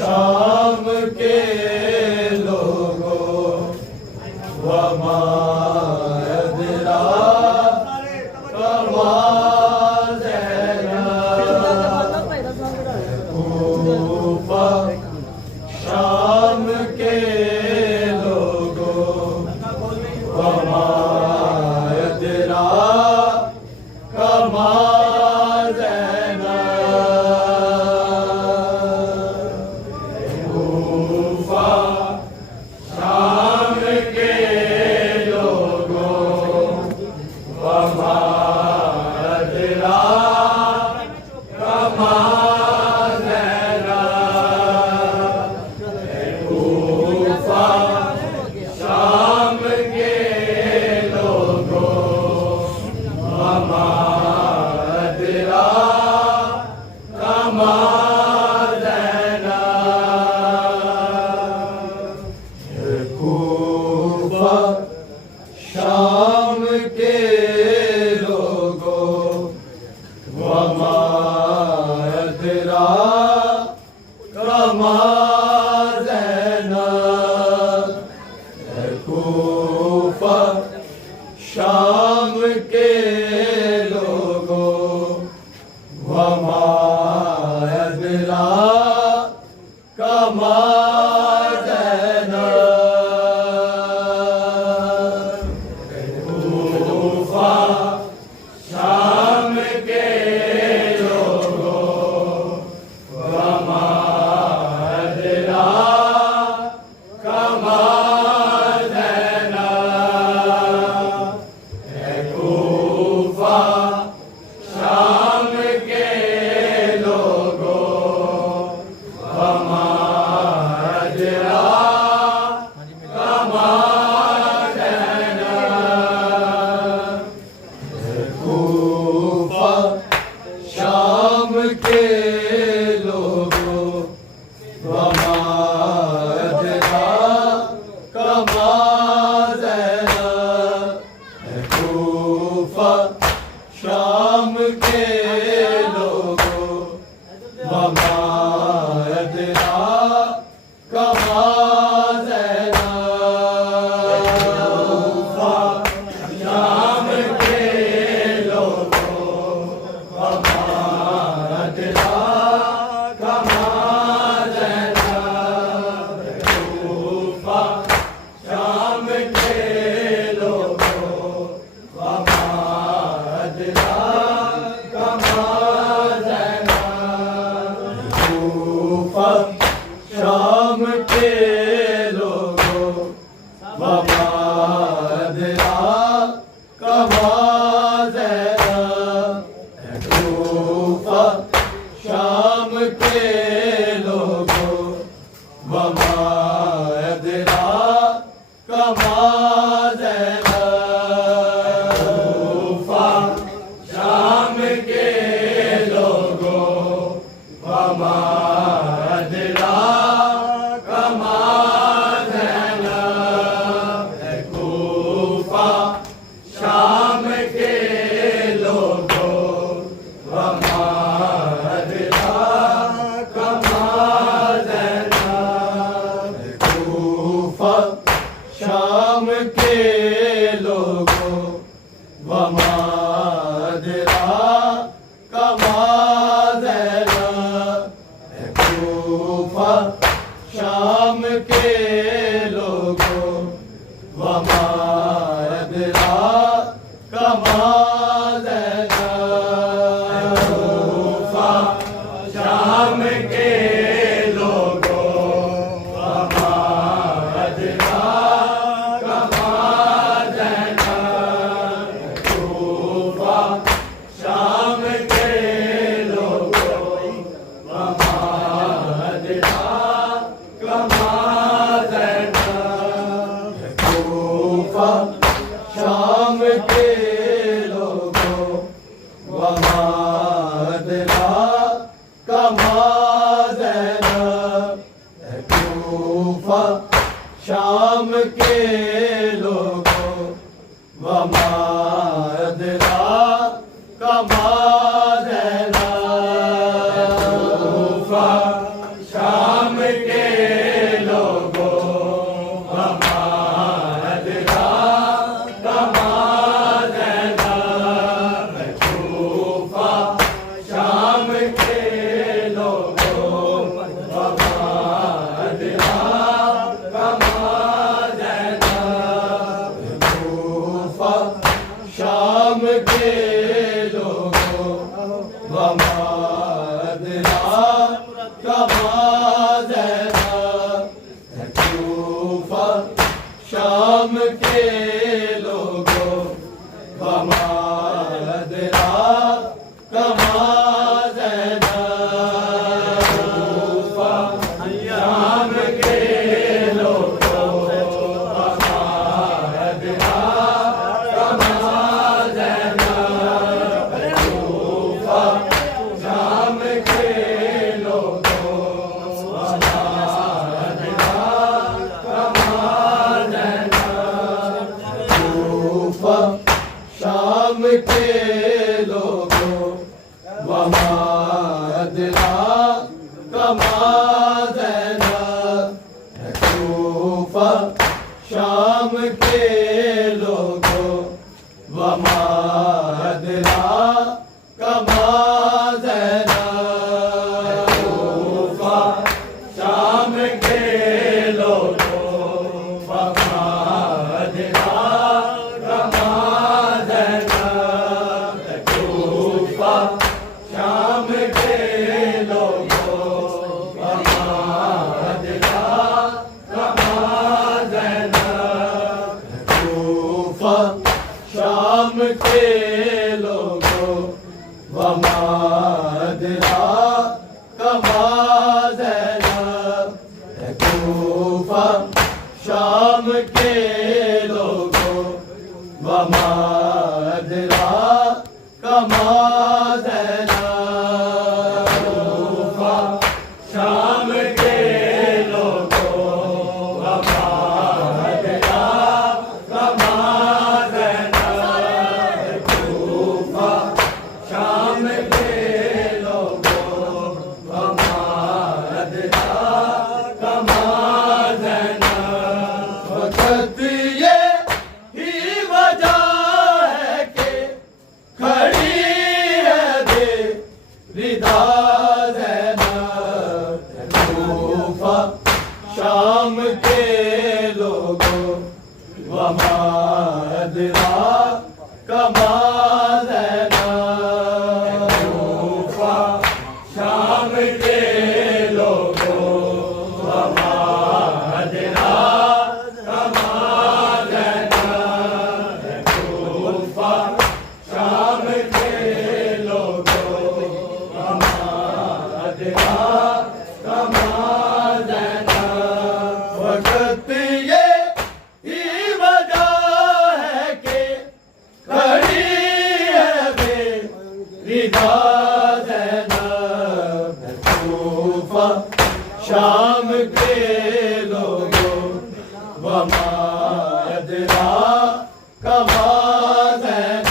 शाम के लोगों वमादरा कूफा शाम के लोगों वमादरा शाम के लोगों वमादरा कमाज़ैना कूफा शाम के लोगों वमादरा कमाज़ैना शाम के लोगों वमादरा कमाज़ैना कूफा शाम के लोगों वमादरा कमाज़ैना शाम के लोगों कमा ज़ैनब कूफा शाम के लोगों कमा अदना कमा ज़ैनब कूफा शाम के लोगों कमा अदना कमा ज़ैनब कूफा शाम के लोगों वहाँ अदना कमा ज़ैनब कूफा शाम के लोगों वहाँ अदना कमा ज़ैनब कूफा शाम के लोगों वहाँ अदना कमा ज़ैनब कूफा शाम के लोगों वहाँ अदना कमा ज़ैनब कूफा शाम के लोगों वहाँ अदना कमा ज़ैनब कूफा शाम के लोगों वहाँ अदना कमा ज़ैनब कूफा शाम के लोगों वहाँ अदना कमा ज़ैनब कूफा शाम के लोगों वहाँ अदना कमा ज़ैनब कूफा शाम के लोगों वहाँ अदना कमा ज़ैनब कूफा शाम के लोगों वहाँ अदना कमा ज़ैनब कूफा शाम के लोगों वहाँ अदना कमा ज़ैनब कूफा शाम के लोगों वहाँ अदना कमा ज़ैनब कूफा शाम के लोगों वहाँ अदना कमा ज़ैनब कूफा शाम के लोगों वहाँ अदना कमा ज़ैनब कूफा शाम के लोगों वहाँ अदना कमा ज़ैनब कूफा शाम के लोगों वहाँ अदना कमा ज़ैनब वक़्त ये ही वजह है कि खड़ी है बेरिदा ज़ैनब कूफा शाम के लोगों वहाँ अदना कमा ज़ैनब कूफा शाम के लोगों वहाँ अदना कमा ज़ैनब कूफा शाम के लोगों वहाँ अदना कमा ज़ैनब वक़्त ये ही वजह है कि खड़ी है बेरिदा ज़ैनब कूफा शाम के लोगों वहाँ अदना कमा ज़ैनब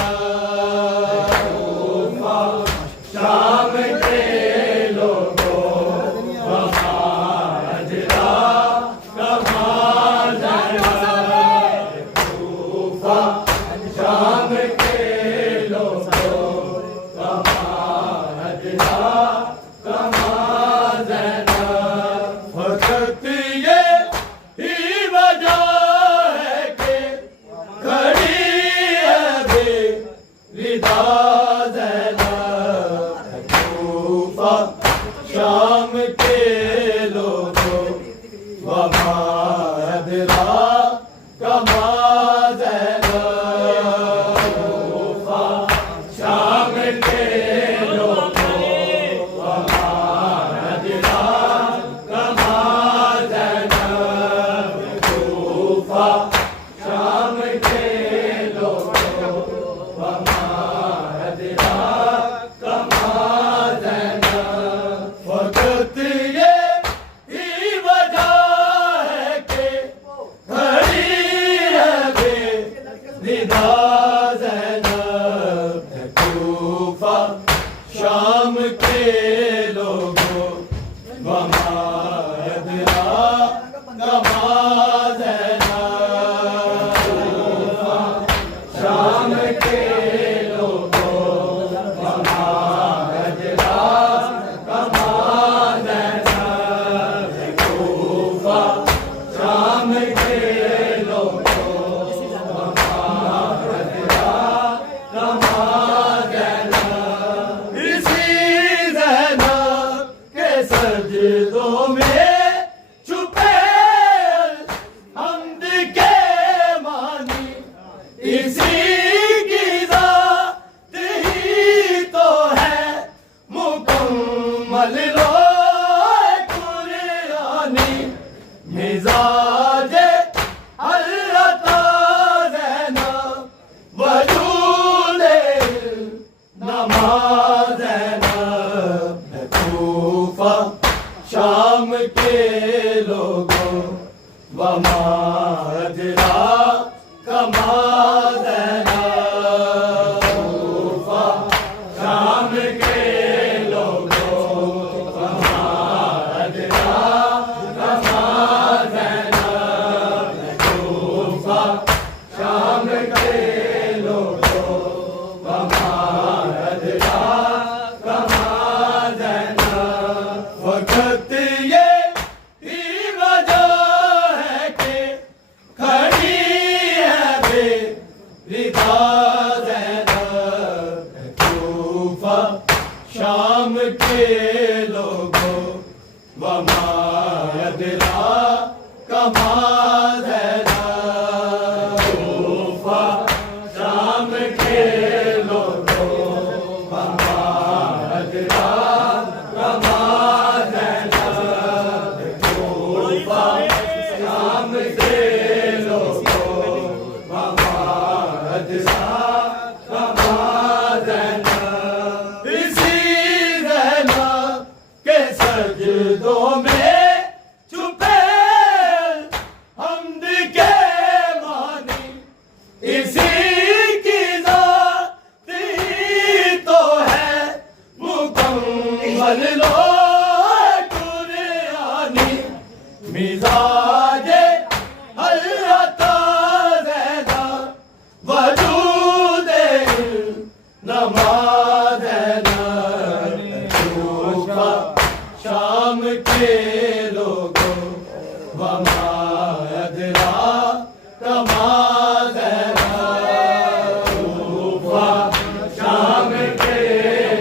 कूफा शाम के लोगों वहाँ अदना कमा ज़ैनब कूफा शाम के लोगों वहाँ रिदा ज़ैनब है कूफा शाम के लोगों वमा अदराका मा ज़ैनब कूफा शाम के लोगों वमा अदराका मा ज़ैनब कूफा शाम के लोगों वमा अदराका मा ज़ैनब वक़्त ये ही वजह है कि खड़ी है बेनिदा ज़ैनब है कूफा शाम के लोगों वमा अदराका मा ज़ैनब कूफा शाम के लोगों वमा अदराका मा ज़ैनब है कूफा शाम के लोगों वमा अदराका मा ज़ैनब इसी ज़ैनब के सजदों में छुपे हमद के मानी इसी की ज़ात ही तो है मुकम्मल रोए कुरानी मिजाजे अल्लाह ज़ैनब वजूदे नमाज़ ज़ैनब है कूफा शाम के लोगों वमा अदराका मा ज़ैनब कूफा शाम के लोगों वमा अदराका मा ज़ैनब है कूफा शाम के लोगों वमा अदराका मा ज़ैनब वक़्त ये ही वजह है कि खड़ी है बेरिदा ज़ैनब है कूफा शाम के लोगों वमा अदराका मा ज़ैनब कूफा शाम के लोगों वमा अदराका मा ज़ैनब कूफा शाम के लोगों वमा अदराका मा ज़ैनब इसी ज़ैनब के सजदों में छुपे हमद के मानी इसी की ज़ात ही तो है मुकम्मल रोए कुरानी मिजाजे अल्लाह ज़ैनब वजूदे नमाज़ ज़ैनब कूफा शाम के लोगों वमा अदराका मा ज़ैनब कूफा शाम के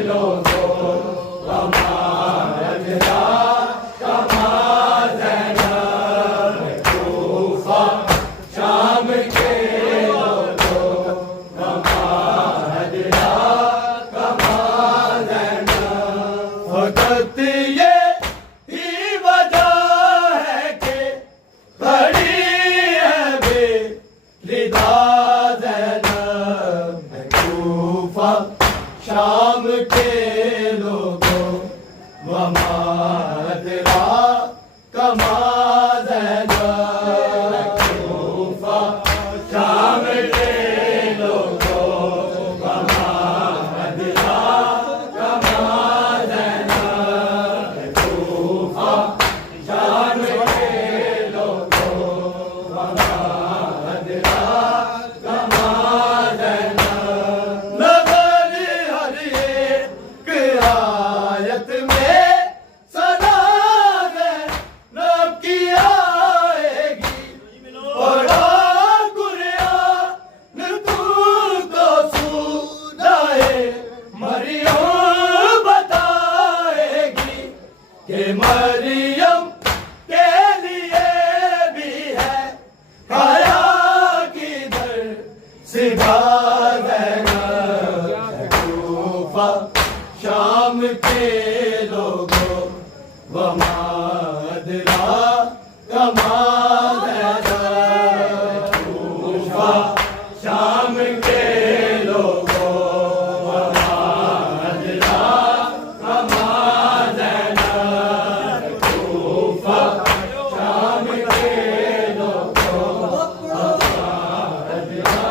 लोगों वमा अदराका मा ज़ैनब कूफा शाम के लोगों वमा अदराका मा ज़ैनब वक़्त ये ही वजह है कि खड़ी है बेरिदा ज़ैनब है कूफा शाम के लोगों वमा अदराका मा ज़ैनब कूफा शाम के लोगों वमा अदराका मा ज़ैनब कूफा शाम के लोगों वमा अदराका मा ज़ैनब नज़र हर एक आयत में सदा शाम के लोगों वमादरा कमादरा कूफा शाम के लोगों वमादरा कमादरा कूफा शाम के लोगों वमादरा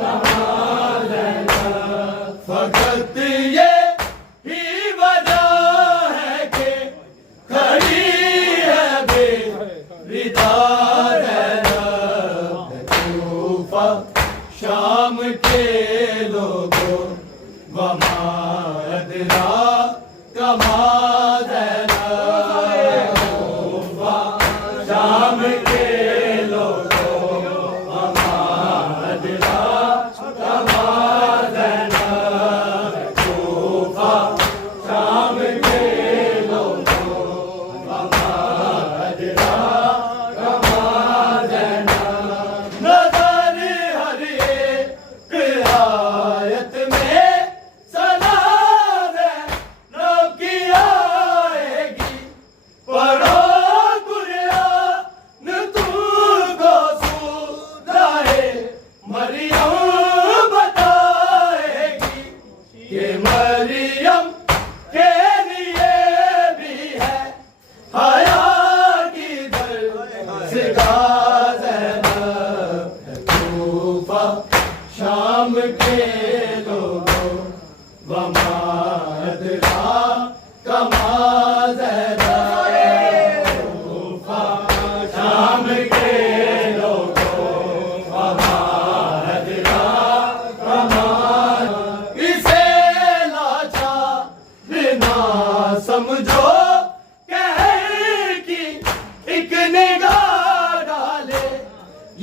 कमादरा फकत ये ही वजह है कि खड़ी है बेरिदार कूफा शाम के लोगों वमादरा कमादरा कूफा शाम के लोगों वमादरा कमादरा कूफा शाम के लोगों वमादरा कमादरा नज़र हर एक आयत में सलाम है नबी आएगी पढ़ो कुरान तुमको सूराए मरियम बताएगी कि मरियम के लिए भी है हया की दरगाह कूफा शाम के लोगों वमादरा कमादरा कूफा शाम के लोगों वमादरा कमादरा इसे लाचा बिना समझो कहर की एक निगाह डाले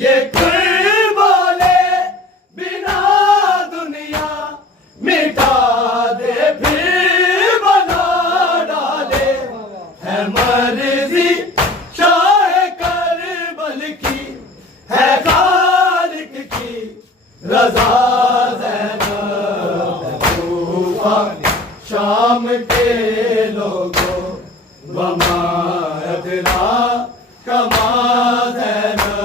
ये कुल बोले बिना दुनिया मिटा दे फिर बना डाले है मर्जी शाह करबल की है खालिक की रजा कूफा शाम के लोगों वमादरा कमादरा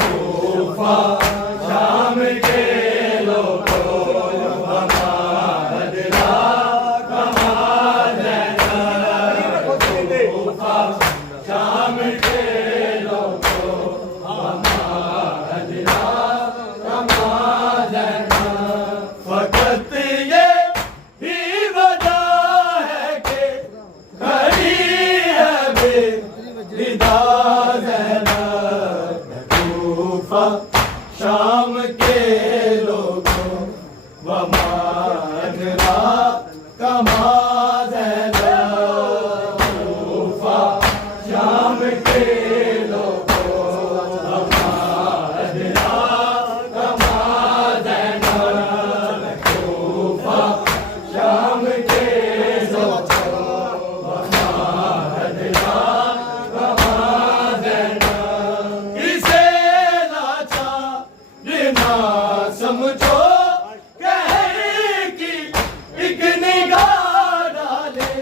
कूफा शाम के लोगों वमादरा कमादरा कूफा शाम के लोगों वमादरा कमादरा फकत ये ही वजह है कि खड़ी है बेरिदार कूफा शाम के लोगों वमादरा कमादरा कूफा शाम के लोगों वमादरा कमादरा कूफा शाम के लोगों वमादरा कमादरा इसे लाचा बिना समझो कहर की एक निगाह डाले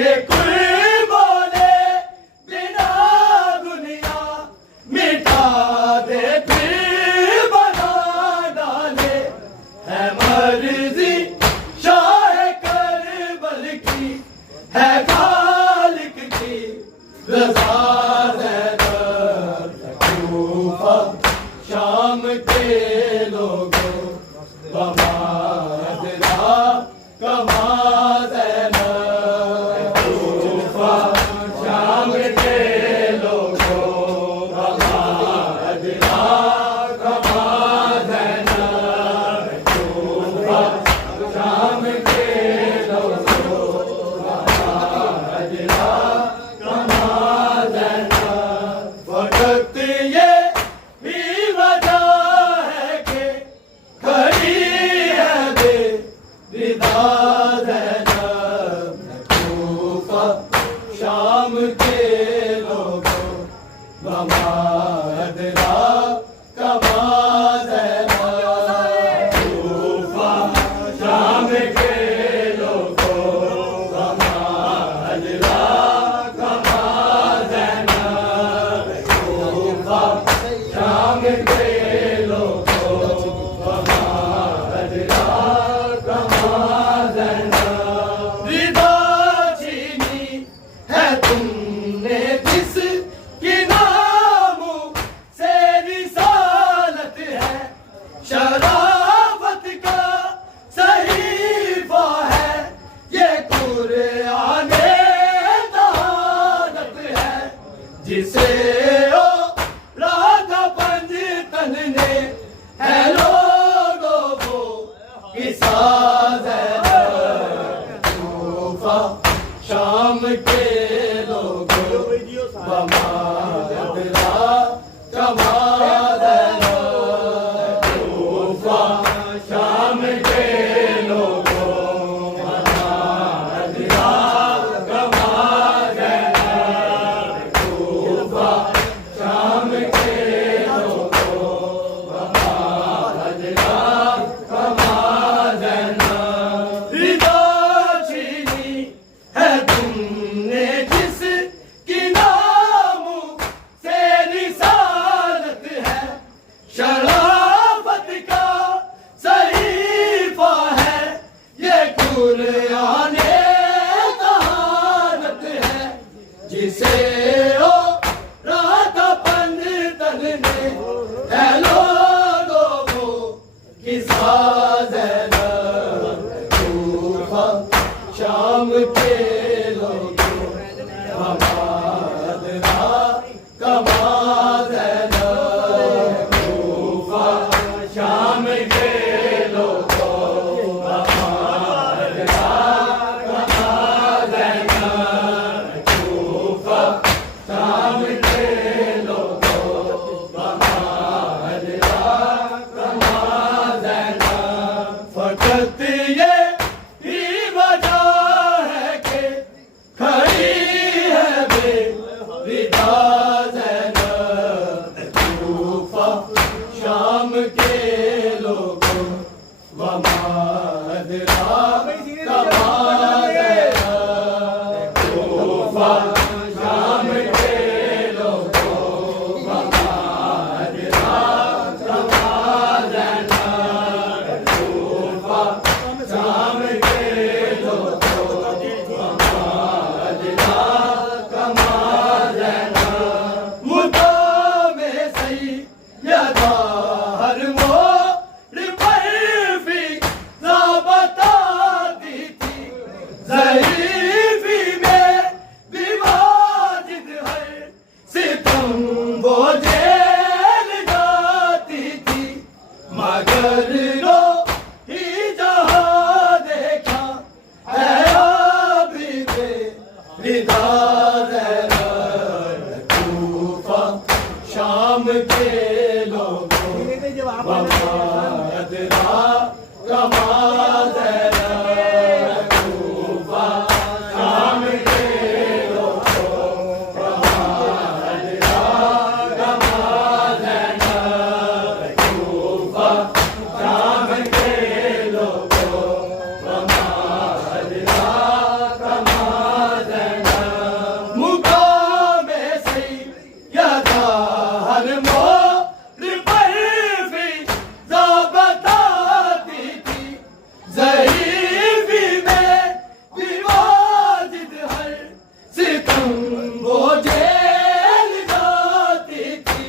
ये कुल बोले बिना दुनिया मिटा दे फिर बना डाले है मर्जी शाह करबल की है खालिक की रजा कूफा शाम के लोगों वमादरा कमादरा कूफा शाम के लोगों वमादरा कमादरा कूफा शाम के लोगों वमादरा कमादरा फकत ये ही वजह है कि खड़ी है बेरिदार कूफा शाम के लोगों वमादरा कमादरा कूफा शाम के लोगों की साज है तूफा शाम के लोगों बमादरा कमाल है तूफा शाम के लोगों बमादरा कमाल है तूफा शाम के लोगों बमादरा कमाल है रिदा छीनी है तुमने जिसकी नाम से रिसालत है शराफत का सहीफा है ये कुराने कहानत है जिसे ओ रात पंडितन ने है लोगों की साज है ना तूफा शाम के लोगों बमादरा कमाल है ना तूफा शाम के लोगों बमादरा कमाल है ना तूफा शाम के लोगों बमादरा कमाल है ना फकत ये ही वजह है कि खड़ी है बेरिदा ज़ैनब तूफा शाम के लोगों बमादरा कमाल है तूफा शाम के लोगों बमादरा कमाल है तूफा शाम के लोगों बमादरा कमाल है मुद्दा में सही यदा हर मोड़ पर भी बताती थी ज़ईफ़ी में भी वाजिद हर सितम वो झेल जाती थी मगर रो ही जहाँ देखा है अभी बेरिदा ज़ैनब तूफा शाम के लोगों बमादरा कमाल है तूफा शाम के लोगों बमादरा कमाल है तूफा शाम के लोगों बमादरा कमाल है मुकाम सही यदा हर मोड़ पर भी बताती थी ज़ईफ़ी में भी वाजिद हर सितम वो झेल जाती थी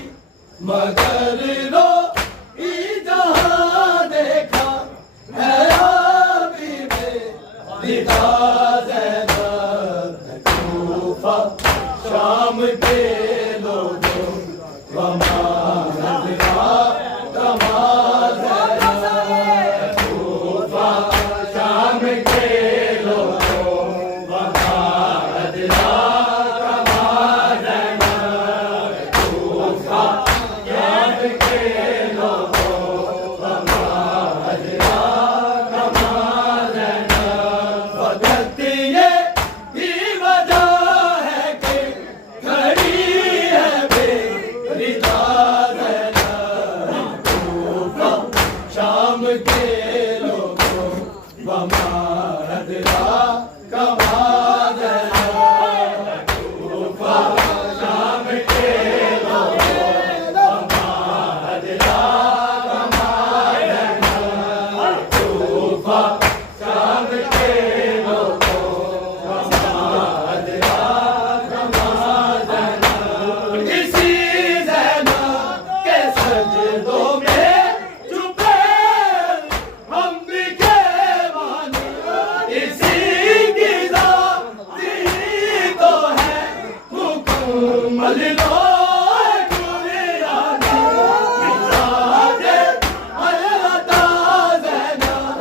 मगर रो ही जहाँ देखा है अभी बेरिदा ज़ैनब तूफा शाम के लोगों बमादरा कमाल है तूफा शाम के लोगों बमादरा कमाल है तूफा शाम के लोगों बमादरा कमाल है फकत ये ही वजह है कि खड़ी है बेरिदा ज़ैनब तूफा शाम के लोगों बमादरा कमाल है तूफा शाम के लोगों बमादरा कमाल है तूफा शाम के लोगों बमादरा कमाल है इसी ज़ैनब के सजदों में छुपे हम भी के वानी इसी की ज़ाती तो है मुकम्मल लो कुरानी मिजाज अल्लाह ज़ैनब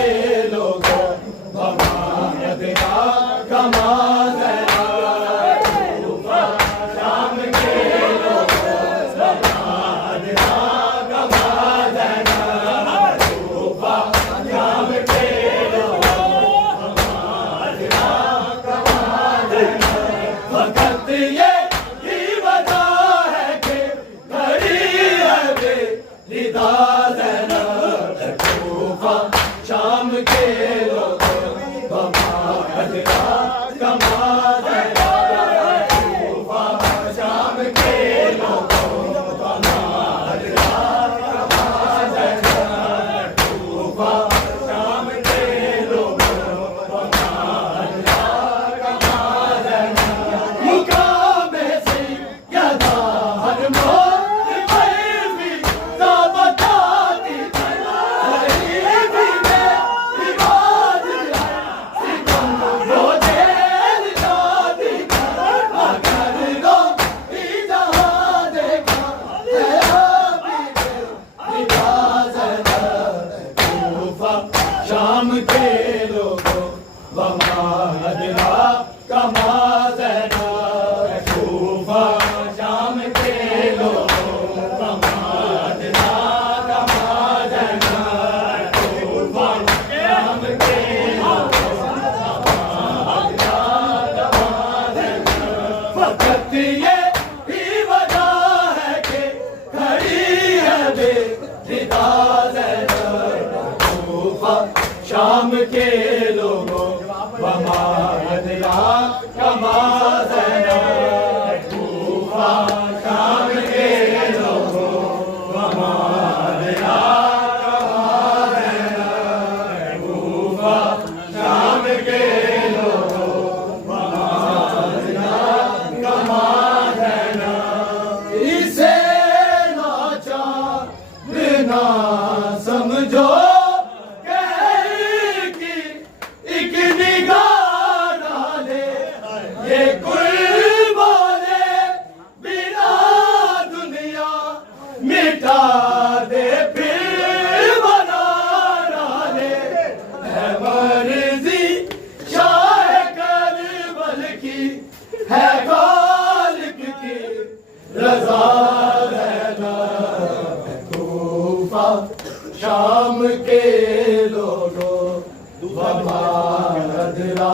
के लोगों बमादना कमा देना तूफा शाम के लोगों बमादना कमा देना तूफा शाम के लोगों बमादना कमा देना वक्त ये ही बता है कि घड़ी है बेरिदा देना तूफा शाम के लोगों बमादना कमा देना तूफा शाम के लोगों बमादना कमा देना तूफा शाम के लोगों बमादना कमा देना मुकाम से यदा हर मोत पर भी ना बताती गरीबी में इबाद सितम वो जेल जाती अगर लोग जहाँ देखा है अभी निवाज तूफा शाम के लोगों बमादना कमा देना तूफा शाम के लोगों बमादना कमा देना तूफा शाम के लोगों बमादना कमा देना वक्त ये ही वजह है कि खड़ी है बेरिदा देना तूफा शाम के लोगों बमादना कमा देना तूफा शाम के लोगों बमादना कमा देना तूफा शाम के लोगों बमादना कमा देना इसे नाचार ना समझो एक निगाह डाले ये कुल बोले बिना दुनिया मिटा दे फिर बना डाले है मर्जी शाह करबल की है खालिक की रजा रहना तूफा शाम के लोगों बमादना